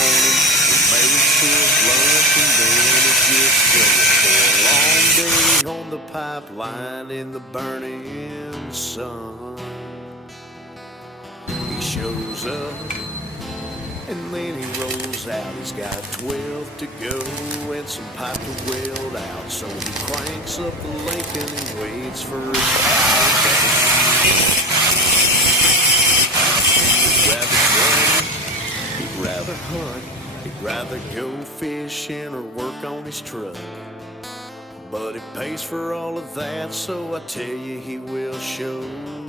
morning, he makes his lunch, and then he gets going for a long day on the pipeline in the burning sun. He shows up, and then he rolls out. He's got 12 to go and some pipe to weld out. So he cranks up the Lincoln and waits for his He'd rather play, he'd rather hunt, he'd rather go fishing or work on his truck. But it pays for all of that, so I tell you he will show